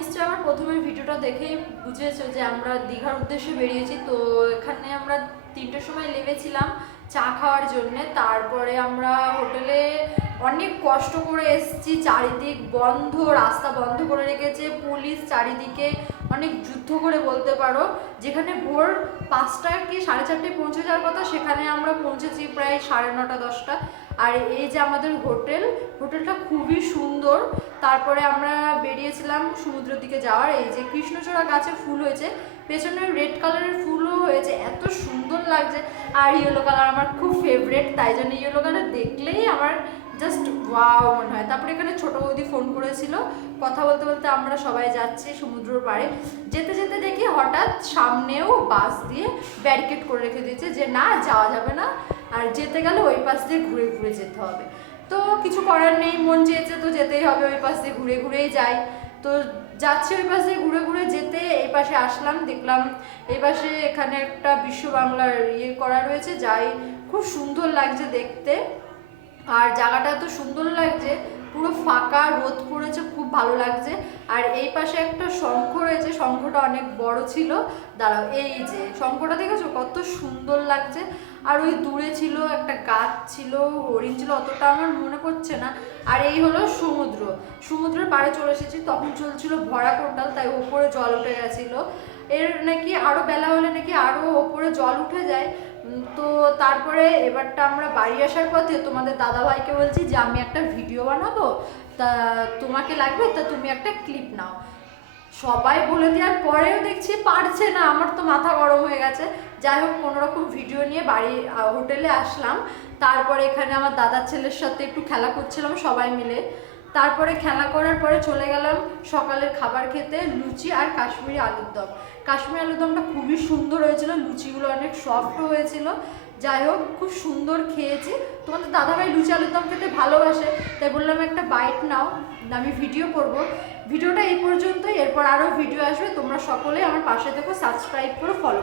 নিশ্চয়ই আমার প্রথমের ভিডিওটা দেখেই বুঝেছো যে আমরা দীঘার উদ্দেশ্যে বেরিয়েছি। তো এখানে আমরা 3টের সময় নেমেছিলাম চা খাওয়ার জন্যে। তারপরে আমরা হোটেলে অনেক কষ্ট করে এসেছি, চারিদিক বন্ধ, রাস্তা বন্ধ করে রেখেছে পুলিশ চারিদিকে, অনেক যুদ্ধ করে বলতে পারো। যেখানে ভোর 5টা কি 4:30টায় পৌঁছে যাওয়ার কথা, সেখানে আমরা পৌঁছেছি প্রায় 9:30 10টা। আর এই যে আমাদের হোটেলটা খুবই সুন্দর। তারপরে আমরা বেরিয়েছিলাম সমুদ্রের দিকে যাওয়ার। এই যে কৃষ্ণচূড়া গাছে ফুল হয়েছে, পেছনে রেড কালারের ফুলও হয়েছে, এত সুন্দর লাগছে। আর ইয়েলো কালার আমার খুব ফেভারেট, তাই জন্য ইয়েলো কালার দেখলেই আমার জাস্ট ওয়াও মনে হয়। তারপরে এখানে ছোটো বৌদি ফোন করেছিল, কথা বলতে বলতে আমরা সবাই যাচ্ছি সমুদ্রের পাড়ে। যেতে যেতে দেখি হঠাৎ সামনেও বাস দিয়ে ব্যারিকেড করে রেখে দিয়েছে যে না যাওয়া যাবে না, আর যেতে গেলে ওই পাশ দিয়ে ঘুরে ঘুরে যেতে হবে। তো কিছু করার নেই, মন চেয়েছে তো যেতেই হবে, ওই পাশ দিয়ে ঘুরে ঘুরেই যাই। তো যাচ্ছি ওই পাশ দিয়ে ঘুরে ঘুরে যেতে এই পাশে আসলাম, দেখলাম এই পাশে এখানে একটা বিশ্ব বাংলার ইয়ে করা রয়েছে, যাই খুব সুন্দর লাগছে দেখতে। আর জায়গাটা এত সুন্দর লাগছে, পুরো ফাঁকা, রোদ পড়েছে, খুব ভালো লাগছে। আর এই পাশে একটা শঙ্খ রয়েছে, শঙ্খটা অনেক বড় ছিল। দাঁড়াও, এই যে শঙ্খটা দেখেছো কত সুন্দর লাগছে। আর ওই দূরে ছিল একটা গাছ ছিল, হরিণ ছিল, অতটা আমার মনে পড়ছে না। আর এই হলো সমুদ্রের পাড়ে চলে এসেছি। তখন চলছিল ভরা কোটাল, তাই ওপরে জল উঠে গেছিলো। এর নাকি আরও বেলা হলে নাকি আরও ওপরে জল উঠে যায়। তো তারপরে এবারটা আমরা বাড়ি আসার পথে তোমাদের দাদাভাইকে বলছি যে আমি একটা ভিডিও বানাবো, তা তোমাকে লাগবে, তা তুমি একটা ক্লিপ নাও। সবাই বলে দেওয়ার পরেও দেখছি পারছে না, আমার তো মাথা গরম হয়ে গেছে। যাই হোক, কোনোরকম ভিডিও নিয়ে বাড়ি হোটেলে আসলাম। তারপরে এখানে আমার দাদার ছেলের সাথে একটু খেলা করছিলাম সবাই মিলে। তারপরে খেলা করার পরে চলে গেলাম সকালের খাবার খেতে, লুচি আর কাশ্মীরি আলুর দম। কাশ্মীরি আলুর দমটা খুবই সুন্দর হয়েছিল, লুচিগুলো অনেক সফট হয়েছিল। যাই হোক, খুব সুন্দর খেয়েছি। তোমাদের দাদাভাই লুচি আলুর দম খেতে ভালোবাসে, তাই বললাম একটা বাইট নাও, আমি ভিডিও করব। ভিডিওটা এই পর্যন্তই, এরপর আরও ভিডিও আসবে। তোমরা সকলেই আমার পাশে থেকো, সাবস্ক্রাইব করে ফলো করো।